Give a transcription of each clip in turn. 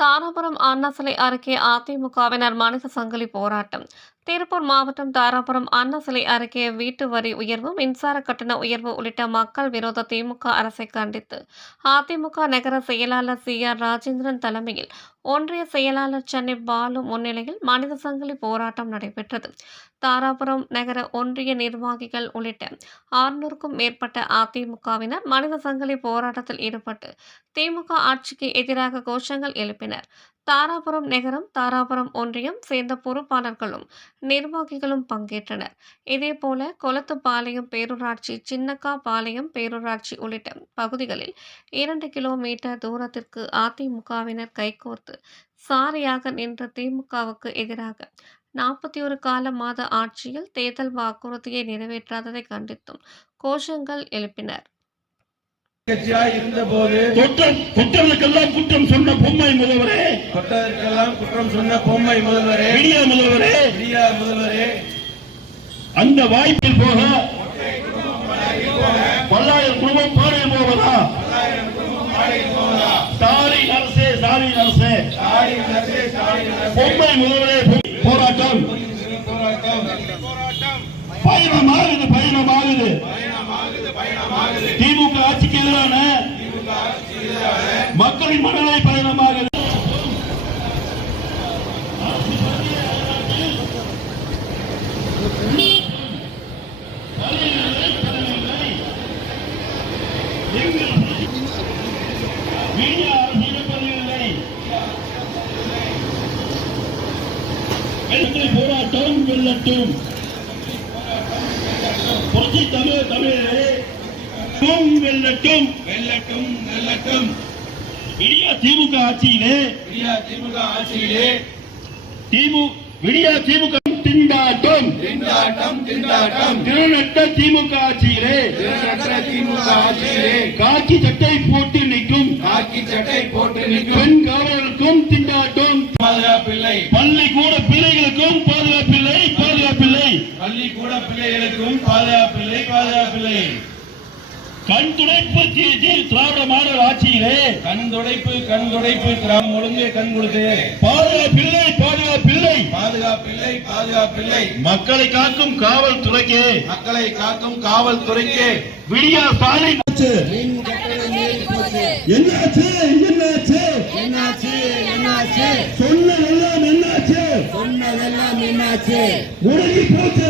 தாராபுரம் அண்ணா சிலை அருகே அதிமுகவினர் மனித சங்கிலி போராட்டம். திருப்பூர் மாவட்டம் தாராபுரம் அண்ணா சிலை அருகே வீட்டு வரி உயர்வு, மின்சார கட்டண உயர்வு உள்ளிட்ட மக்கள் விரோத திமுக அரசை கண்டித்து அதிமுக நகர செயலாளர் சி.ஆர். ராஜேந்திரன் தலைமையில் ஒன்றிய செயலாளர் சென்னை பாலு முன்னிலையில் மனித சங்கிலி போராட்டம் நடைபெற்றது. தாராபுரம் நகர ஒன்றிய நிர்வாகிகள் உள்ளிட்ட 600க்கும் மேற்பட்ட அதிமுகவினர் மனித சங்கிலி போராட்டத்தில் ஈடுபட்டு திமுக ஆட்சிக்கு எதிராக கோஷங்கள் எழுப்பினர். தாராபுரம் நகரம், தாராபுரம் ஒன்றியம் சேர்ந்த பொறுப்பாளர்களும் நிர்வாகிகளும் பங்கேற்றனர். இதேபோல கொளத்துப்பாளையம் பேரூராட்சி, சின்னக்காபாளையம் பேரூராட்சி உள்ளிட்ட பகுதிகளில் 2 கிலோமீட்டர் தூரத்திற்கு அதிமுகவினர் கைகோர்த்து சாரியாக நின்ற திமுகவுக்கு எதிராக 41 கால மாத ஆட்சியில் தேர்தல் வாக்குறுதியை நிறைவேற்றாததை கண்டித்தும் கோஷங்கள் எழுப்பினர். குற்றங்களுக்கெல்லாம் குற்றம் சொன்ன பொம்மை முதல்வரே, குற்றம் சொன்ன பொம்மை முதல்வரே, முதல்வரே, அந்த வாய்ப்பில் போக பல்லாயிரம் குடும்பம் பாடையில் போவதா? ஸ்டாலின் அரசே, பொம்மை முதல்வரே, போராட்டம் பயணமாகுது. திமுக ஆட்சிக்கு எதிரான மக்களின் மனநிலை பயணமாகுது. போராட்டம் வெல்லட்டும். புரட்சி தமிழே வெல்லட்டும். திமுக ஆட்சியிலே திண்டாட்டம். திருநட்ட திமுக ஆட்சியிலே காக்கி சட்டை போட்டு நிற்கும் பெண் காவலர்களுக்கும் திண்டாட்டம். பாதுகாப்பில்லை. பள்ளிக்கூட பிள்ளைகளுக்கும் பாதுகாப்பில்லை. பள்ளிக்கூட பிள்ளைகளுக்கும் பாதுகாப்பில்லை. கண் துடைப்பு திராவிட மாடல் ஆட்சியிலே கண் துடைப்பு கிராமம் ஒழுங்கே கண் கொடுத்து பாதுகாப்பில்லை. மக்களை காக்கும் காவல்துறைக்கு விடியா ஸ்டாலின் என்னாச்சு? சொன்னதெல்லாம் என்னாச்சு? முடங்கி போச்சு.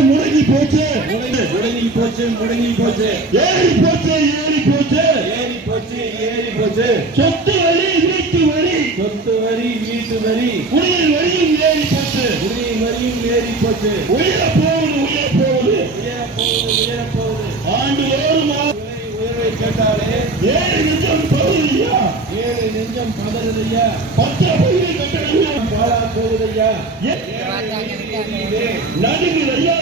ஏறி போச்சு. சொத்து வரி, வீட்டு வரி, குடிநீர் வரியும் ஏறி போச்சு. உயர போகுது. ஆண்டுதோறும் உயர்வை கேட்டாலே ஏழு நெஞ்சம் பதறுதையா. பச்சை பயிரை கட்டணம் பாழா போகுதையா. நடுங்குதையா.